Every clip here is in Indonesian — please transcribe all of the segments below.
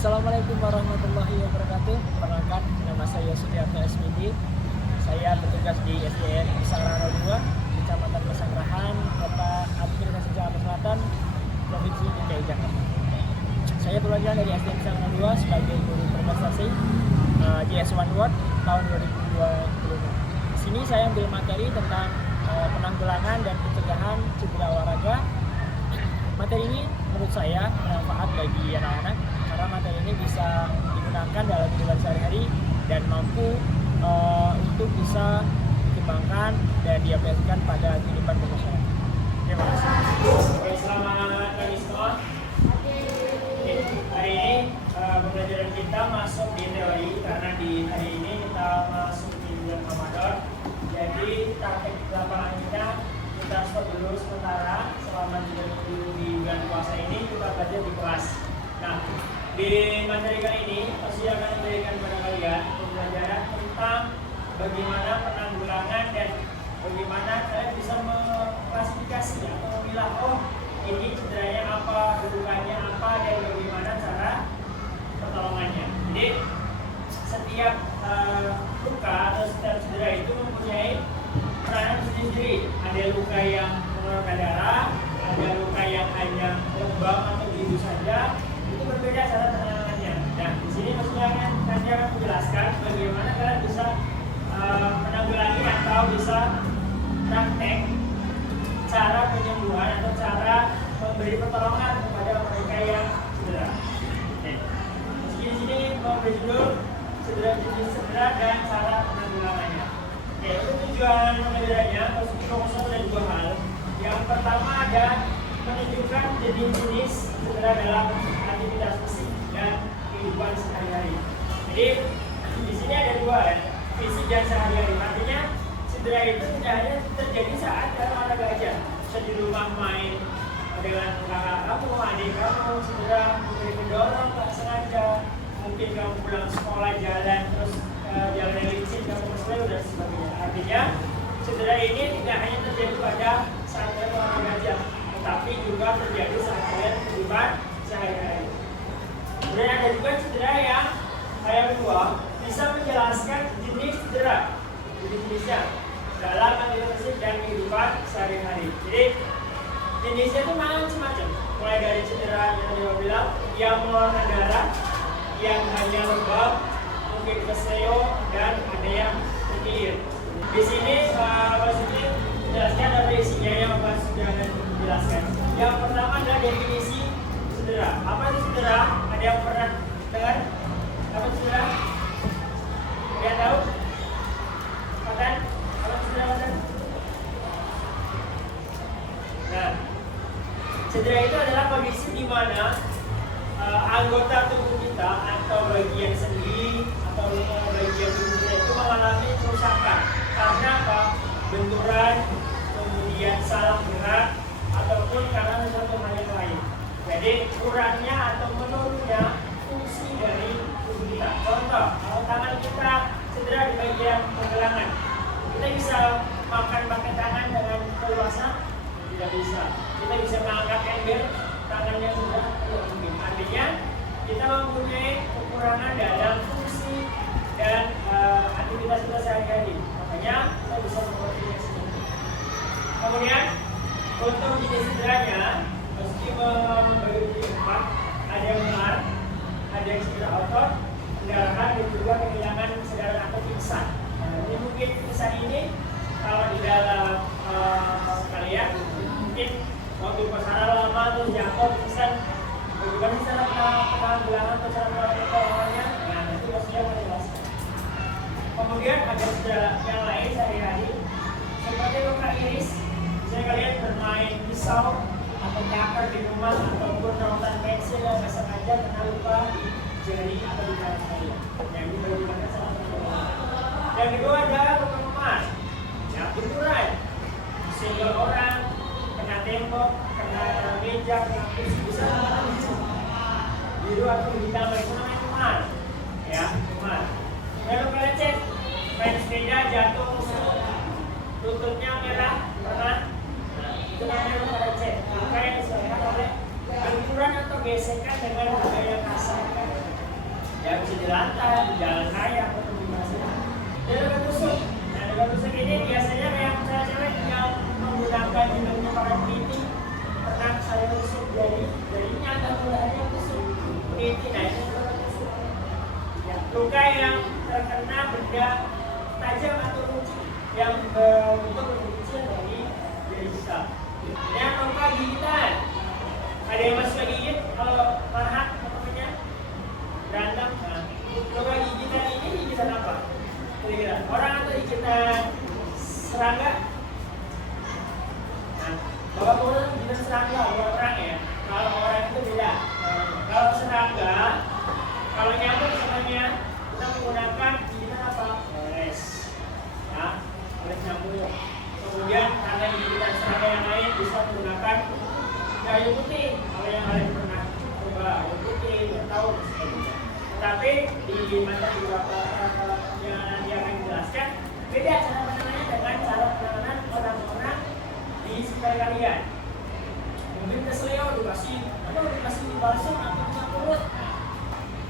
Assalamualaikum warahmatullahi wabarakatuh. Perkenalkan, nama saya Sudiarto SPD. Saya bertugas di SDN Pesanggerahan 02, Kecamatan Pesanggerahan, Kota Administrasi Jakarta Selatan, Provinsi DKI Jakarta. Saya pelajar dari SDN Pesanggerahan 02 sebagai guru berprestasi JS1 Award tahun 2020. Di sini saya ambil materi tentang penanggulangan dan pencegahan cedera olahraga. Materi ini menurut saya bermanfaat bagi anak-anak karena materi ini bisa digunakan dalam kehidupan sehari-hari dan mampu untuk bisa dikembangkan dan diaplikasikan pada kehidupan bermasyarakat. Terima kasih. Oke, selamat pagi semua. Oke, hari ini pembelajaran kita masuk di teori karena di hari ini kita masuk di bulan Ramadan. Jadi praktek lapangan kita stop dulu sementara selama 3 minggu di bulan puasa ini kita belajar di kelas. Nah, di materi kali ini pasti akan memberikan kepada kalian pembelajaran tentang bagaimana penanggulangan dan bagaimana kalian bisa mengklasifikasi atau memilah ini cederanya apa, lukanya apa, dan bagaimana cara pertolongannya. Jadi setiap luka atau setiap cedera itu mempunyai peranan sendiri. Ada luka yang mengeluarkan darah, ada luka yang hanya lembab atau begitu saja. Itu berbeda cara penanganannya. Nah, di sini maksudnya nanti akan menjelaskan bagaimana kalian bisa menanggulangi atau bisa praktek cara penyembuhan atau cara memberi pertolongan kepada mereka yang cedera. Oke. Di sini memberi judul cedera dan cara penanggulangannya. Oke, untuk tujuan pembelajarannya fokus ada 2 hal. Yang pertama ada menunjukkan jenis-jenis cedera dalam aktivitas fisik dan kehidupan sehari-hari. Jadi di sini ada 2 ya, fisik dan sehari-hari. Artinya cedera itu tidak hanya terjadi saat dalam olahraga aja. Bisa di rumah main dengan kakak kamu, adik kamu cedera, mungkin mendorong tak sengaja, mungkin kamu pulang sekolah jalan terus jalan licin, kamu keselio dan sebagainya. Artinya cedera ini tidak hanya terjadi pada saat kalian olahraga aja, tetapi juga terjadi saat kalian kehidupan sehari-hari. Kemudian ada juga cedera yang kedua bisa menjelaskan jenis cedera, jenis-jenisnya dalam aktivitas fisik dan kehidupan sehari-hari. Jadi jenisnya itu macam-macam, mulai dari cedera yang dia bilang yang mengeluarkan darah, yang hanya lembab, mungkin kesleo, dan ada yang berkilir. Di sini maksudnya jelaskan ada isinya yang sudah dijelaskan. Yang pertama adalah definisi cedera. Apa itu cedera? Ada yang pernah dengar? Apa itu cedera? Ada yang tahu? Makan? Apa itu cedera makan? Nah, cedera itu adalah kondisi di mana anggota tubuh kita atau bagian sendi atau bagian tubuh kita itu mengalami kerusakan karena apa? Benturan, kemudian salah gerak, ataupun karena sesuatu hal yang lain. Jadi kurangnya atau menurunnya fungsi dari tubuh kita. Contoh, kalau tangan kita cedera di bagian pergelangan, kita bisa makan pakai tangan dengan leluasa? Tidak bisa. Kita bisa mengangkat ember, tangannya sudah tidak mungkin. Artinya kita mempunyai kekurangan dalam fungsi dan aktivitas kita sehari-hari. Makanya kita bisa mengkoordinasi. Kemudian untuk jenis cederanya meski membagi menjadi 4, ada yang menular, ada yang cedera otot, pendarahan, dan juga kehilangan kesadaran atau pingsan. Ini mungkin pingsan ini kalau di dalam kalian mungkin waktu pasaran lama tuh jatuh pingsan, bagaimana cara penanggulangan atau cara pertolongannya? Nah, itu maksudnya menjelaskan. Kemudian ada cedera yang lain sehari-hari seperti luka iris. Misalnya kalian bermain pisau atau cakar di rumah ataupun rontan pensil yang nggak sengaja kena luka di jari atau di tangan kalian. Yang ini bagaimana cara pertolongan? Yang kedua ada luka memar, ya benturan, disenggol orang, kena tembok, kena meja, kena kursi, bisa biru atau hitam, itu namanya memar, ya memar. Lalu lecet, main sepeda jatuh, lututnya merah, pernah? Itu namanya luka lecet. Luka yang disebabkan oleh benturan atau gesekan dengan benda yang kasar. judulnya para peneliti pernah saya tusuk jadinya ada mulanya tusuk peneliti. Nah itu tusuk ya, luka yang terkena benda tajam atau lucu yang bentuk lebih kecil dari jari kita. Yang luka gigitan, ada yang masuk gigit kalau marhat namanya berantem. Nah, luka gigitan ini gigitan apa? Kira-kira orang atau gigitan serangga? Nah, kalau orang gigitan serangga, bukan orang ya. Kalau orang itu beda. Kalau serangga, kalau nyamuk sebenarnya kita menggunakan gigitan apa? Oles. Nah, oles nyamuk. Kemudian karena gigitan serangga yang lain bisa menggunakan kayu putih. Kalau yang lain pernah coba kayu putih, nggak tahu. Tapi di mata beberapa yang nanti akan dijelaskan beda cara penanganannya dengan cara penanganan orang-orang di sekitar kalian. Mungkin keselio dikasih atau dikasih balsam atau kena perut.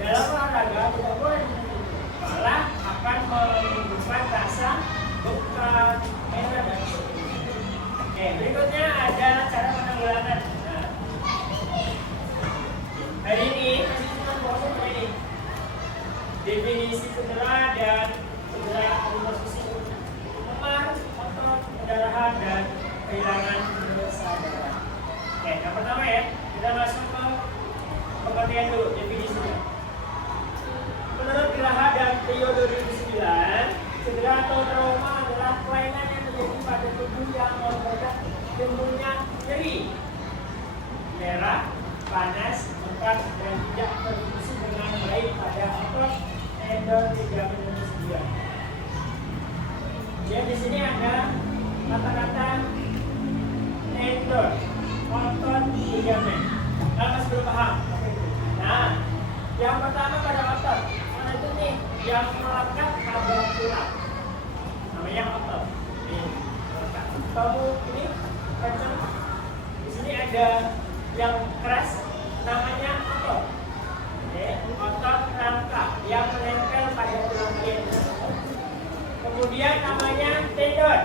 Dalam olahraga tidak boleh malah akan menimbulkan rasa bekas merah dan Oke, berikutnya ada cara penanggulangan. Nah, hari ini masih cuma proses ini. Definisi cedera dan cedera akibat memar, otot, pendarahan dan kehilangan kesadaran. Oke, yang pertama ya, kita masuk ke pengertian dulu definisinya. Menurut Graha dan Trio 2009, cedera atau trauma adalah kelainan yang terjadi pada tubuh yang menyebabkan timbulnya nyeri, merah, panas, bengkak dan tidak berfungsi dengan baik pada otot, tendon, ligamen dan sendi. Jadi di sini ada kata-kata tendon, otot, ligamen. Nah, Mas belum paham? Nah, yang pertama pada otot. Mana itu nih? Yang melekat pada tulang. Namanya otot. Ini melekat. Kamu ini kencang. Di sini ada yang keras. Namanya otot. Otot rangka yang menempel pada tulang ini. Kemudian namanya tendon.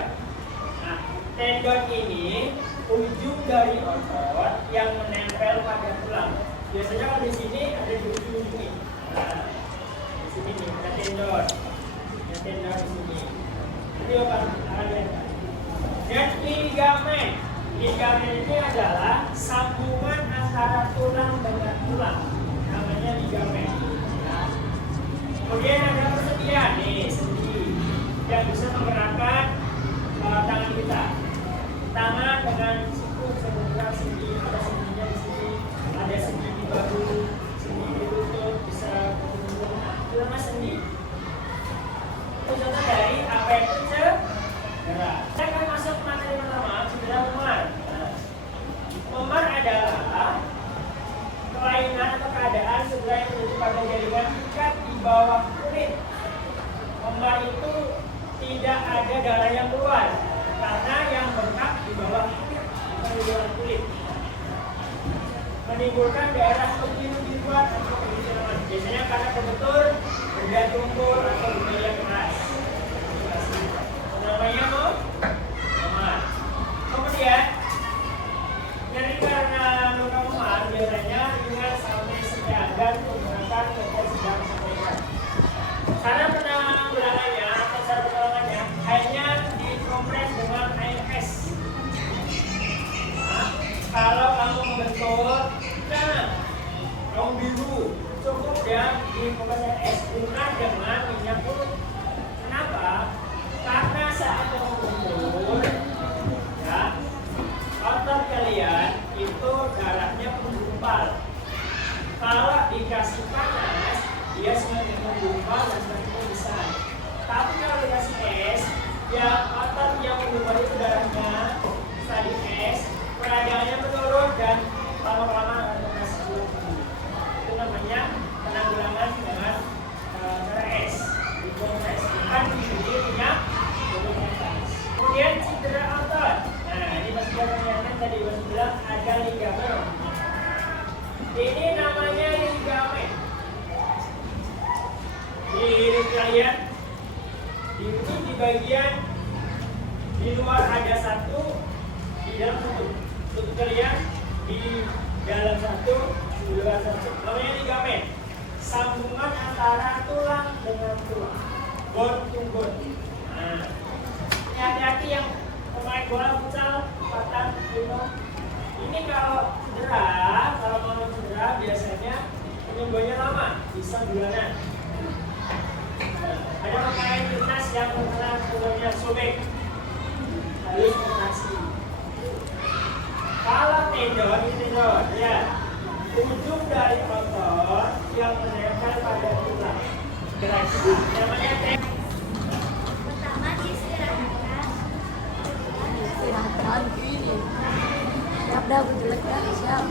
Nah, tendon ini ujung dari otot yang menempel pada tulang. Biasanya kalau di sini ada di ujung ini. Nah, di sini nih ada tendon. Ada tendon di sini. Jadi apa? Dan ligamen. Ligamen ini adalah sambungan antara tulang dengan tulang. Namanya ligamen. Nah, kemudian ada persendian nih, sendi yang bisa menggerakkan tangan kita. Tangan dengan siku bisa bergerak sendi, ada sendinya di sini, ada sendi di bahu, sendi di lutut, bisa bergerak. Itu namanya sendi. Itu contoh dari apa itu cedera. Kita akan masuk ke materi pertama, cedera memar. Memar adalah kelainan atau keadaan cedera yang terjadi pada jaringan ikat di bawah kulit. Memar itu tidak ada darah yang keluar karena yang bengkak di bawah kulit, bukan di luar kulit. Menimbulkan daerah kebiru-biruan atau kehitaman. Biasanya karena kebetul benda tumpul atau benda yang keras. Namanya memar. Kemudian nyeri karena luka memar biasanya ringan sampai sedang dan menggunakan dokter sedang sampai berat. Karena penanggulangannya atau cara pertolongannya hanya dikompres dengan air es. Nah, kalau kamu membentur, jangan kamu biru, cukup ya dikompres air es, bukan dengan minyak kulit. Kenapa? Karena saat kamu membentur, ya, otot kalian itu darahnya menggumpal. Kalau dikasih panas, dia semakin menggumpal dan semakin membesar. Tapi kalau dikasih es, ya otot yang menggumpal itu darahnya setelah di es, peradangannya menurun dan lama-lama akan mengasih bulat tubuh. Itu namanya penanggulangan dengan cara es. Dikompres, bukan diberi minyak panas. Kemudian cedera otot. Nah, ini masih pertanyaan tadi Mas bilang ada ligamen. Ini namanya ligamen. Di kalian di bagian di luar ada satu, di Kita lihat di dalam satu, di luar satu. Namanya ligamen. Sambungan antara tulang dengan tulang. Bone to bone. Nah, hati-hati yang pemain bola futsal, patah, ini kalau cedera, kalau mau cedera biasanya penyembuhannya lama, bisa bulanan. Nah, ada pemain timnas yang terkena sebelumnya sobek, harus operasi. Kalau tendon, ini tendon, ya, ujung dari otot yang menempel pada tulang. Namanya tendon. Pertama diistirahatkan. Istirahatkan ini. Siap dah, jelek dah, siap.